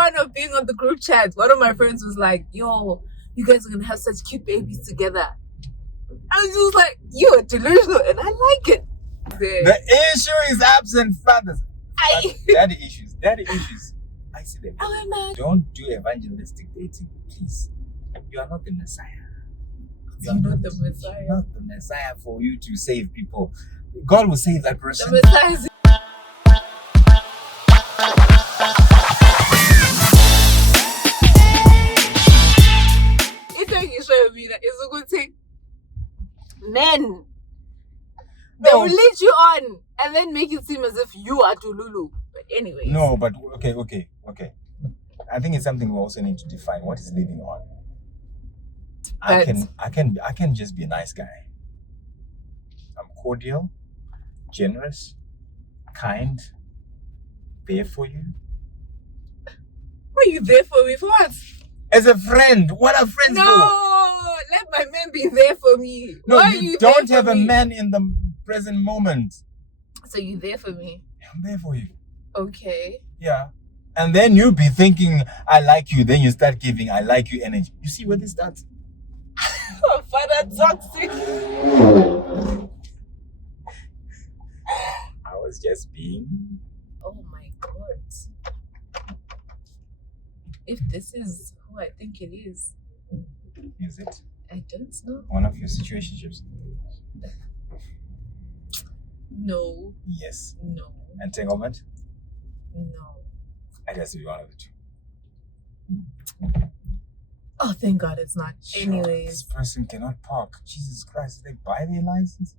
point of being on the group chat, one of my friends was like, yo, you guys are gonna have such cute babies together. I was just like, you're delusional, and I like it. The issue is absent fathers. Daddy issues. I see them. Oh, man. Don't do evangelistic dating, please. You are not the Messiah. You're not the Messiah. Not the Messiah for you to save people. God will save that person. The Messiah is... It's a good thing. Men, they will lead you on and then make it seem as if you are Tululu. But anyway. No, but okay. I think it's something we also need to define. What is leading on? I can just be a nice guy. I'm cordial, generous, kind, there for you. What are you there for me? For what? As a friend. What are friends do? No, let my man be there for me. No, Why you don't have a man in the present moment. So you're there for me? I'm there for you. Okay. Yeah. And then you'll be thinking, I like you. Then you start giving, I like you energy. You see where this starts? Oh, Father toxic. I was just being... Oh my God. If this is who I think it is. Is it? I don't know. One of your situationships? No. Yes. No. Entanglement? No. It has to be one of the two. Oh, thank God it's not. Sure, Anyways. This person cannot park. Jesus Christ, did they buy their license?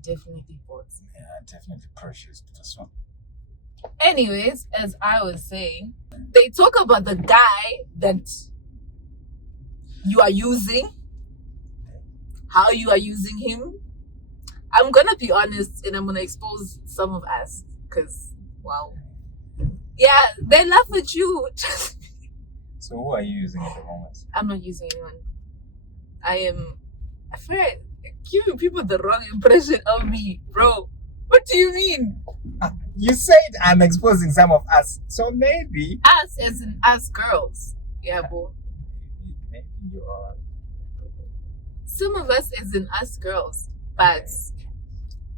Definitely bought. Yeah, definitely purchased this one. Anyways, as I was saying, they talk about the guy that you are using, how you are using him. I'm gonna be honest and I'm gonna expose some of us because, wow. Yeah, they laugh at you. So who are you using at the moment? I'm not using anyone. I feel like giving people the wrong impression of me, bro. What do you mean? You said I'm exposing some of us, so maybe us as in us girls. Yeah, bro. Maybe you are. Some of us as in us girls, but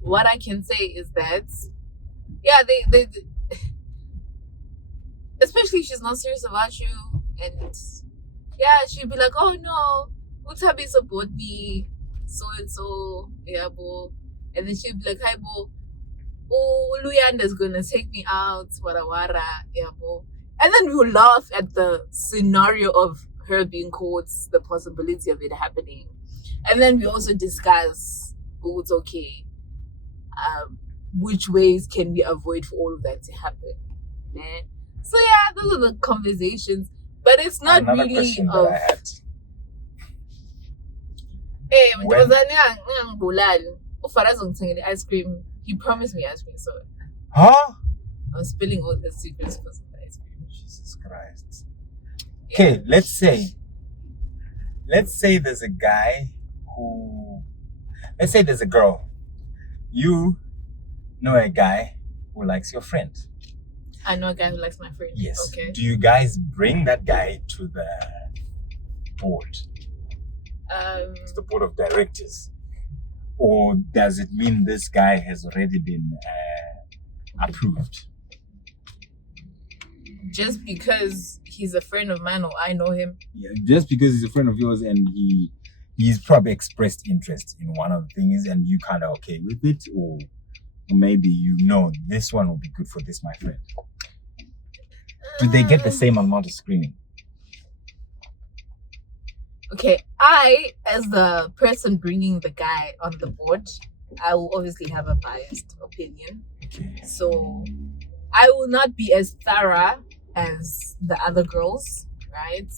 what I can say is that, yeah, they especially if she's not serious about you, and yeah, she'd be like, oh no, Utabi support me, so and so, yeah, bro. And then she'd be like, hi, bro. Oh, Luyanda's gonna take me out, wara, yeah, bro. And then we'll laugh at the scenario of her being caught, the possibility of it happening. And then we also discuss, oh, it's okay. Which ways can we avoid for all of that to happen? Man. So yeah, those are the conversations. But it's not Another really question of... that I had. Hey, When- ice cream. He promised me ice cream, so Huh? I'm spilling all the secrets because of the ice cream. Jesus Christ. Okay, let's say there's a guy who, let's say there's a girl. You know a guy who likes your friend. I know a guy who likes my friend. Yes. Okay. Do you guys bring that guy to the board? To the board of directors? Or does it mean this guy has already been approved? Just because he's a friend of mine or I know him. Yeah, just because he's a friend of yours and he's probably expressed interest in one of the things and you kind of okay with it, or maybe you know this one will be good for this, my friend. Do they get the same amount of screening? Okay, I, as the person bringing the guy on the board, I will obviously have a biased opinion. Okay. So I will not be as thorough as the other girls, right?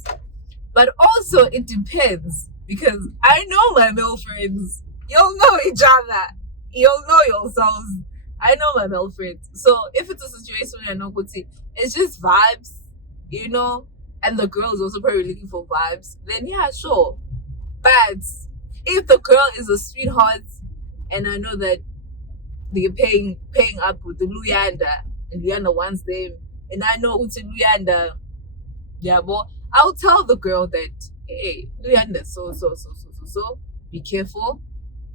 But also it depends because I know my male friends. You'll know each other. You'll know yourselves. I know my male friends. So if it's a situation where I know it's just vibes, you know, and the girl is also probably looking for vibes, then yeah, sure. But if the girl is a sweetheart and I know that they're paying up with the Luyanda and Luyanda wants them and I know Uti Luyanda, yeah, but I'll tell the girl that, hey, Luyanda, so, be careful.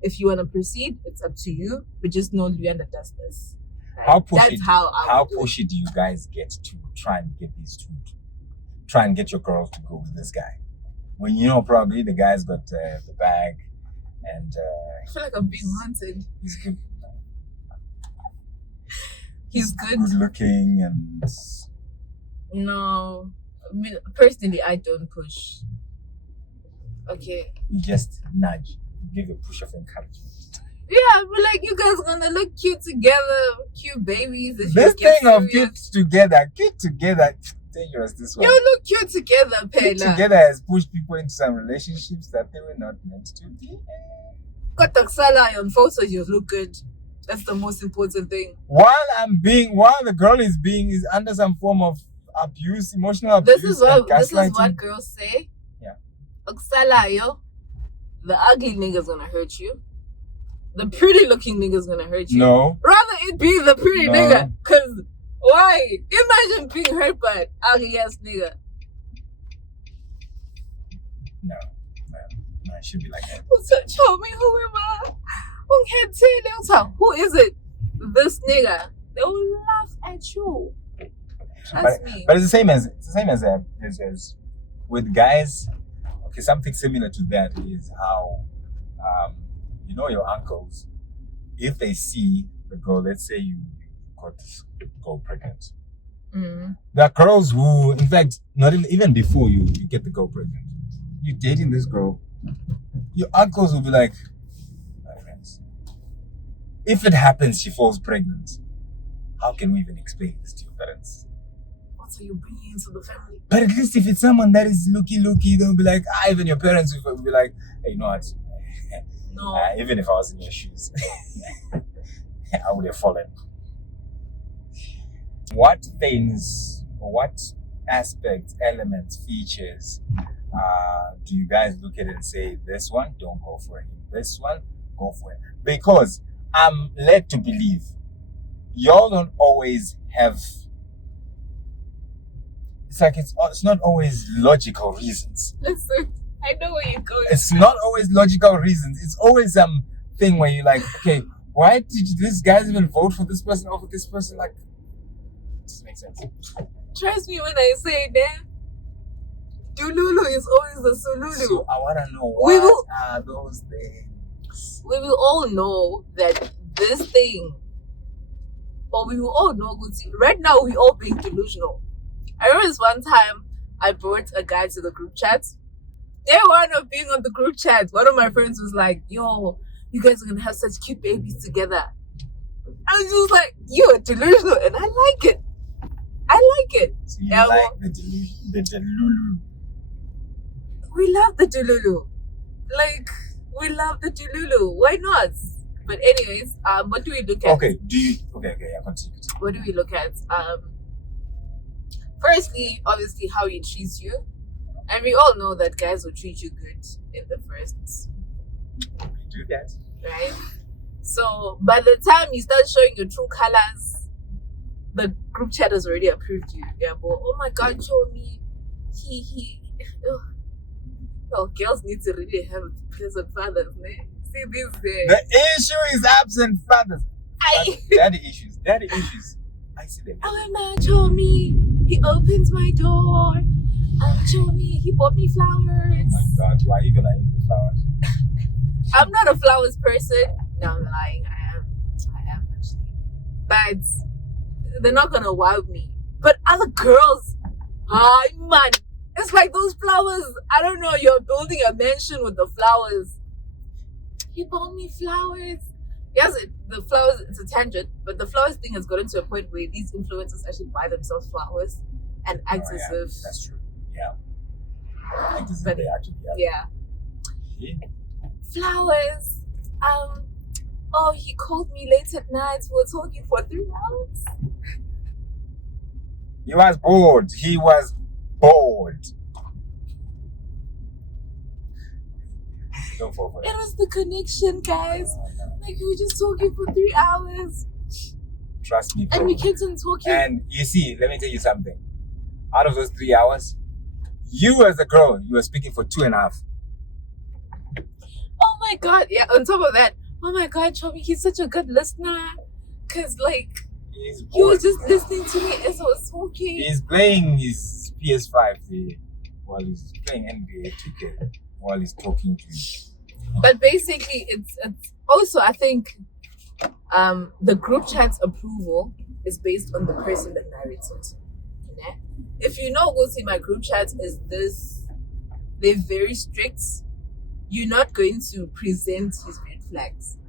If you want to proceed, it's up to you, but just know Luyanda does this. Right? How pushy? That's how pushy do you guys get to try and get these two? Try and get your girl to go with this guy when you know probably the guy's got the bag and I feel like I'm being haunted. He's good. He's good looking and no. I mean, personally, I don't push. Okay. You just nudge, give a push of encouragement. Yeah, but like you guys gonna look cute together, cute babies. This thing of cute together, dangerous this one. You look cute together, Pela. Cute together has pushed people into some relationships that they were not meant to be. Got the on photos, you look good. That's the most important thing. While the girl is under some form of abuse, emotional abuse. This is what girls say. Yeah. Oksalayo, the ugly nigga's gonna hurt you. The pretty looking nigga's gonna hurt you. No. Rather it be the pretty nigga. Cause why? Imagine being hurt by an ugly ass nigga. No, it should be like that. Tell me, who am I? Who is it? This nigga. They will laugh at you. Trust me. But it's the same as with guys. Okay, something similar to that is how you know your uncles, if they see the girl, let's say you got this girl pregnant. Mm-hmm. There are girls who, in fact, not even before you get the girl pregnant, you're dating this girl, your uncles will be like, my friends, if it happens she falls pregnant, how can we even explain this to your parents? What are you bringing into the family? But at least if it's someone that is looky, they'll be like, even your parents will be like, hey, you know what? No. Even if I was in your shoes, I would have fallen. What things, what aspects, elements, features do you guys look at and say, this one, don't go for him. This one, go for it? Because I'm led to believe y'all don't always have, it's not always logical reasons. Listen, I know where you're going. It's not always logical reasons. It's always thing where you're like, okay, why did this guy even vote for this person over this person? Like, it doesn't make sense. Trust me when I say that. Dululu is always the Sululu. So I want to know what are those things? We will all know that this thing, or we will all know good thing. Right now, we all being delusional. I remember this one time I brought a guy to the group chat. Day one of being on the group chat, one of my friends was like, yo, you guys are going to have such cute babies together. I was just like, you're delusional, and I like it. So you like the delulu. We love the delulu. Like, we love the delulu. Why not? But anyways, what do we look at? Okay, yeah, continue. What do we look at? Firstly, obviously, how he treats you. And we all know that guys will treat you good in the first. We do that. Right? So, by the time you start showing your true colors, the group chat has already approved you. Yeah, but oh my God, show me. Well, girls need to really have present fathers, man. See this there. The issue is absent fathers. Daddy issues. I see them. Oh my show me. He opens my door. Show me. He bought me flowers. Oh my God, why are you gonna eat the flowers? I'm not a flowers person. No, I'm lying. I am actually. But they're not gonna wow me. But other girls, man, it's like those flowers. I don't know. You're building a mansion with the flowers. He bought me flowers. Yes, the flowers, it's a tangent, but the flowers thing has gotten to a point where these influencers actually buy themselves flowers and act as if. That's true. Yeah. Act as if they actually have. Yeah. Flowers. Oh, he called me late at night. We were talking for 3 hours. He was bored. Don't fall for that. It was the connection, guys. Like, we were just talking for 3 hours. Trust me. And we kept on talking. And you see, let me tell you something. Out of those 3 hours, you as a girl, you were speaking for 2.5. Oh my God. Yeah, on top of that, oh my God, Chobi, he's such a good listener. Because, like, he was just listening to me as I was talking. He's playing his PS5 while he's playing NBA 2K while he's talking to you. But basically, it's also, I think, the group chat's approval is based on the person that narrates it. Okay? If you know what's in my group chat is this, they're very strict. You're not going to present his red flags.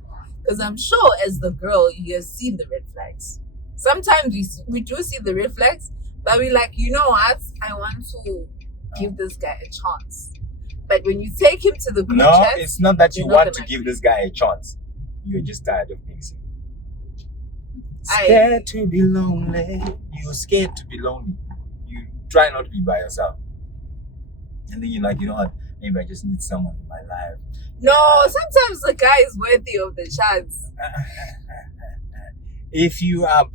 Because I'm sure as the girl, you have seen the red flags. Sometimes we do see the red flags, but we're like, you know what? I want to give this guy a chance. But when you take him to the group chat... No, it's not that you want to give this guy a chance. You're just tired of being single. Scared to be lonely. You're scared to be lonely. You try not to be by yourself. And then you're like, you know what? Maybe I just need someone in my life. No, sometimes the guy is worthy of the chance. If you are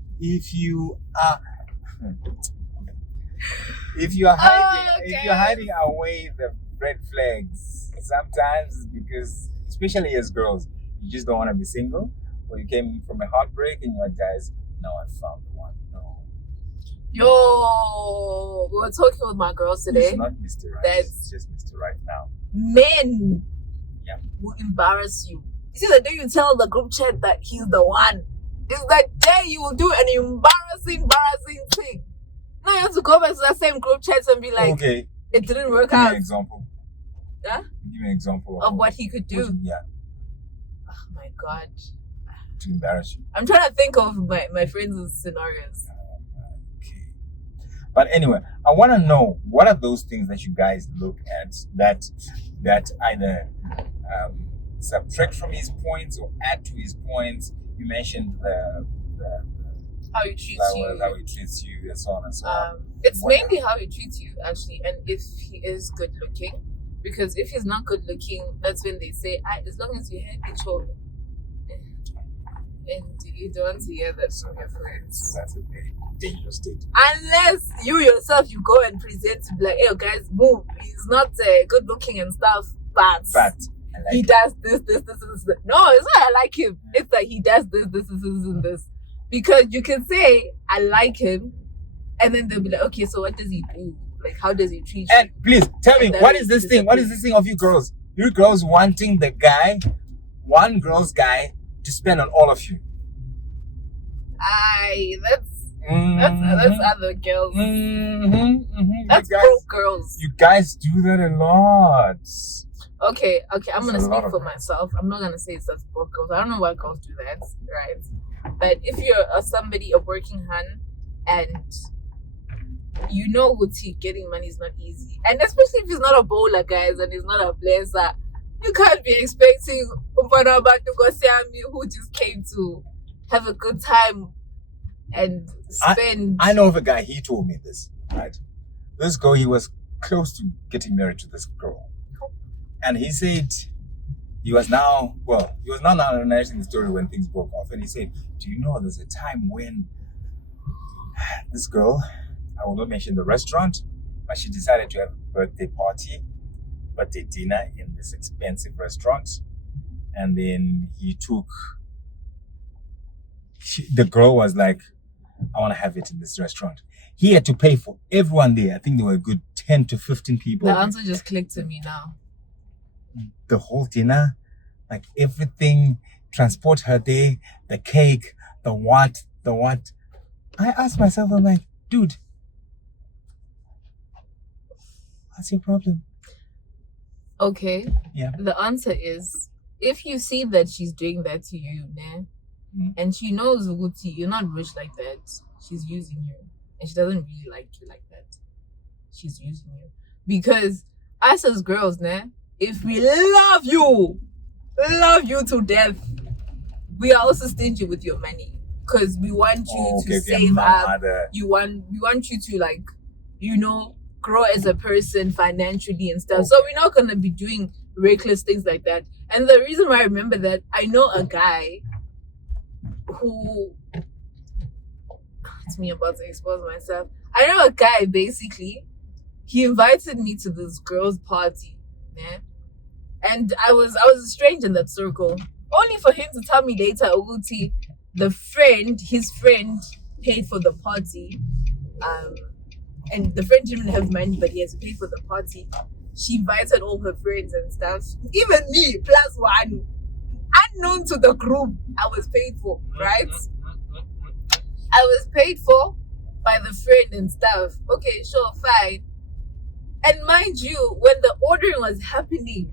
hiding away the red flags, sometimes it's because, especially as girls, you just don't want to be single, or you came from a heartbreak and you're like, guys, now I found the one. No. Yo, we were talking with my girls today. It's not Mr. Right. It's just Mr. Right now. Men will embarrass you. You see, the day you tell the group chat that he's the one, it's that day you will do an embarrassing thing. Now you have to go back to that same group chat and be like, okay, it didn't work out. out. Give me an example. Yeah? Give me an example of what he could do. Yeah. Oh my God. To embarrass you. I'm trying to think of my friends' scenarios. Okay. But anyway, I want to know, what are those things that you guys look at that either subtract from his points or add to his points? You mentioned the how he treats you, and so on and so on. It's mainly how he treats you, actually, and if he is good looking. Because if he's not good looking, that's when they say, as long as you're happy, children. And you don't want to hear that from your friends. So that's a very dangerous state. Unless you yourself, you go and present to be like, hey guys, move. He's not good looking and stuff, but he does this. No, it's not I like him. It's that he does this, and this. Because you can say, I like him, and then they'll be like, okay, so what does he do? Like, how does he treat you? And please, tell me, what is this thing? What is this thing of you girls? You girls wanting the guy, one girl's guy, to spend on all of you? That's other girls. That's broke girls. You guys do that a lot. Okay, I'm gonna speak for myself. I'm not gonna say it's just broke girls. I don't know why girls do that, right? But if you're a working hand, and you know getting money is not easy, and especially if he's not a bowler, guys, and he's not a blazer, you can't be expecting who just came to have a good time and spend. I know of a guy, he told me this, right? This girl, he was close to getting married to this girl. And he said he was now narrating the story when things broke off. And he said, do you know there's a time when this girl, I will not mention the restaurant, but she decided to have a birthday dinner in this expensive restaurant. And then the girl was like, I want to have it in this restaurant. He had to pay for everyone there. I think there were a good 10 to 15 people. The answer just clicked to me now. The whole dinner, like everything, transport her there, the cake, the what. I asked myself, I'm like, dude, what's your problem? Okay. Yeah. The answer is, if you see that she's doing that to you, and she knows you're not rich like that, she's using you, and she doesn't really like you like that. She's using you. Because us as girls, if we love you to death, we are also stingy with your money. Because we want you to save up. We want you to grow as a person financially and stuff. Okay. So we're not gonna be doing reckless things like that. And the reason why I remember that, I know a guy who me about to expose myself. I know a guy, basically, he invited me to this girl's party, yeah? And I was a stranger in that circle. Only for him to tell me later, Uguti, his friend paid for the party. And the friend didn't have money, but he had to pay for the party. She invited all her friends and stuff. Even me, plus one. Unknown to the group, I was paid for, right? I was paid for by the friend and stuff. Okay, sure, fine. And mind you, when the ordering was happening,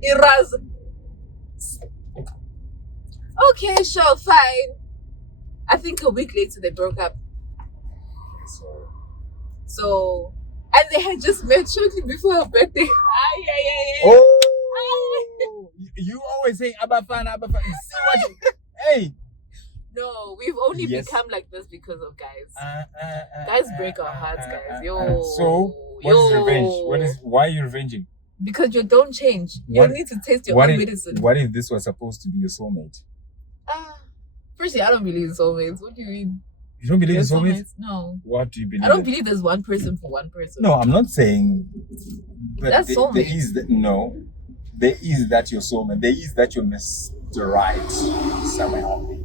it was okay, sure, fine. I think a week later they broke up. So, and they had just met shortly before her birthday. Oh, you always say Abafan. See what you, hey. No, we've only become like this because of guys. Guys break our hearts, guys. So, what is revenge? Why are you revenging? Because you don't change. You need to taste your own medicine. What if this was supposed to be your soulmate? Firstly, I don't believe in soulmates. What do you mean? You don't believe in soulmates? No. What do you believe? I don't believe there's one person for one person. No, I'm not saying. But that's soulmate. There is that your soulmate. There is that your Mr. Right somewhere out there.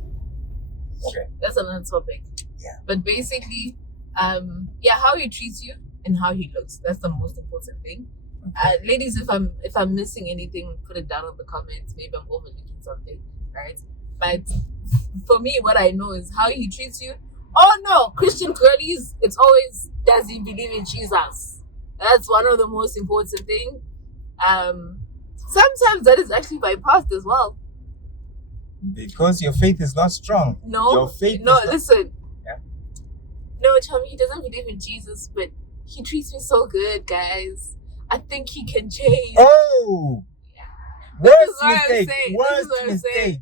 Okay. That's another topic. Yeah. But basically, how he treats you and how he looks. That's the most important thing. Okay. Ladies, if I'm missing anything, put it down in the comments. Maybe I'm overlooking something, right? But for me, what I know is how he treats you. Oh no, Christian girlies, it's always, does he believe in Jesus? That's one of the most important things. Sometimes that is actually bypassed as well. Because your faith is not strong. No, your faith. No, listen. Yeah. No, Chummy, he doesn't believe in Jesus, but he treats me so good, guys. I think he can change. Oh, yeah. Worst mistake. Worst mistake.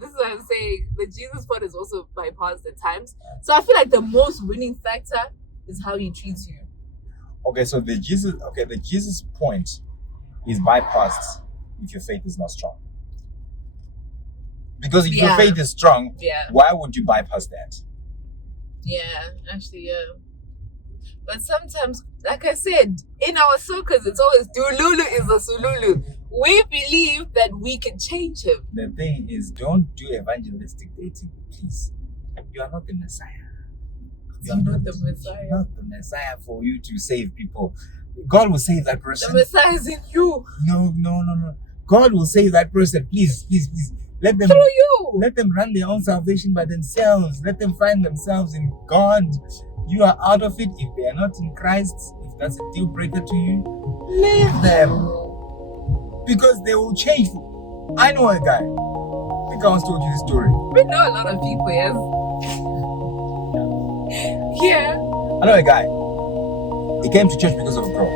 This is what I'm saying. The Jesus part is also bypassed at times. So I feel like the most winning factor is how he treats you. Okay, so the Jesus point is bypassed if your faith is not strong. Because if your faith is strong, why would you bypass that? Yeah, actually, yeah. But sometimes, like I said, in our circles, it's always Dululu is a Sululu. We believe that we can change him. The thing is, don't do evangelistic dating, please. You are not the Messiah. You're not the Messiah. You're not the Messiah for you to save people. God will save that person. The Messiah is in you. No. God will save that person. Please. Let them, through you. Let them run their own salvation by themselves. Let them find themselves in God. You are out of it. If they are not in Christ, if that's a deal breaker to you, leave them. Because they will change. I know a guy. I think I once told you this story. We know a lot of people, yes. Yeah. I know a guy. He came to church because of a girl.